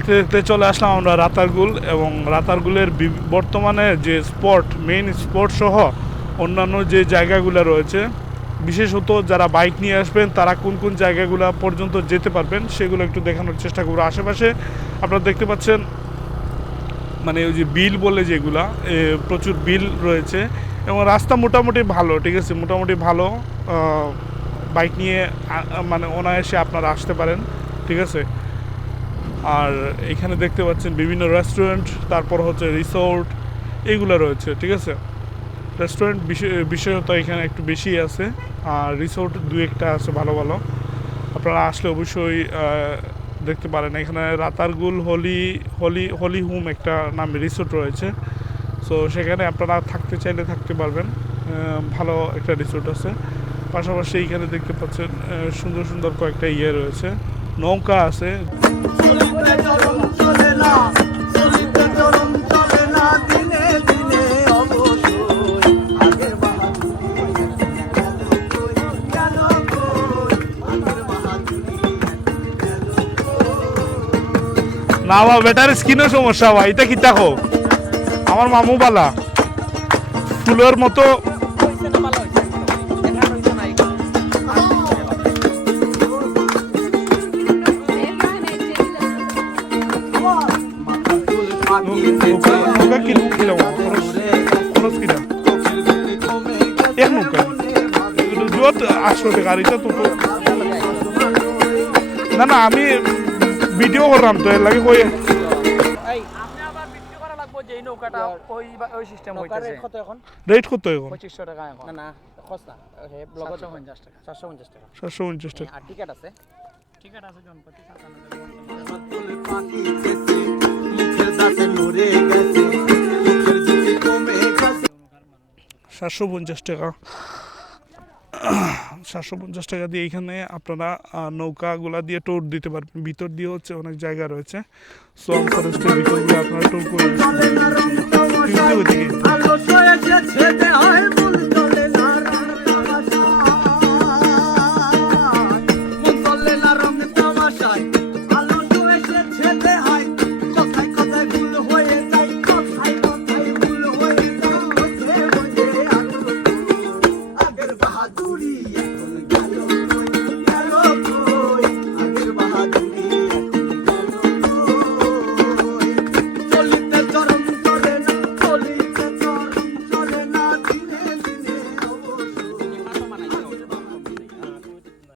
দেখতে দেখতে চলে আসলাম আমরা রাতারগুল এবং রাতারগুলের বর্তমানে যে স্পট মেইন স্পট সহ অন্যান্য যে জায়গাগুলো রয়েছে, বিশেষত যারা বাইক নিয়ে আসবেন, তারা কোন কোন জায়গাগুলো পর্যন্ত যেতে পারবেন সেগুলো একটু দেখানোর চেষ্টা করব। আশেপাশে আপনারা দেখতে পাচ্ছেন মানে ওই যে বিল বলে যেগুলা প্রচুর বিল রয়েছে এবং রাস্তা মোটামুটি ভালো, ঠিক আছে? মোটামুটি ভালো বাইক নিয়ে মানে অনায়াসে আপনারা আসতে পারেন, ঠিক আছে? আর এখানে দেখতে পাচ্ছেন বিভিন্ন রেস্টুরেন্ট তারপর হচ্ছে রিসোর্ট এইগুলো রয়েছে, ঠিক আছে? রেস্টুরেন্ট বিশেষত এখানে একটু বেশি আছে, আর রিসোর্ট দু একটা আছে ভালো ভালো। আপনারা আসলে অবশ্যই দেখতে পারেন। এখানে রাতারগুল, হলি হলি হলি হোম একটা নামে রিসোর্ট রয়েছে। সো সেখানে আপনারা থাকতে চাইলে থাকতে পারবেন। ভালো একটা রিসোর্ট আছে। পাশাপাশি এইখানে দেখতে পাচ্ছেন সুন্দর সুন্দর কয়েকটা ইয়ে রয়েছে। নৌকা আছে। না বা বেটার স্কিনের সমস্যা বা, এটা কি দেখো? আমার মামু বালা। ফুলের মতো আমি ভিডিও করলাম তো এর লাগে কই এই আপনি আবার বিক্রি করা লাগবে যে এই নৌকাটা ওই বা- ওই সিস্টেম হইতেছে কত এখন রেট কত এখন পঁচিশশো টাকা এখন না না খসনা সাতশো পঞ্চাশ টাকা চারশো পঞ্চাশ টাকা সাতশো পঞ্চাশ টাকা আর টিকিট আছে টিকিট আছে জনপতি সাতশো পঞ্চাশ টাকা। সাতশো পঞ্চাশ টাকা দিয়ে এখানে আপনারা নৌকা নৌকাগুলা দিয়ে টোর দিতে পারবেন। ভিতর দিয়ে হচ্ছে অনেক জায়গা রয়েছে। সোয়াম ফরেস্টের ভিতর দিয়ে আপনারা টোর করে gonna get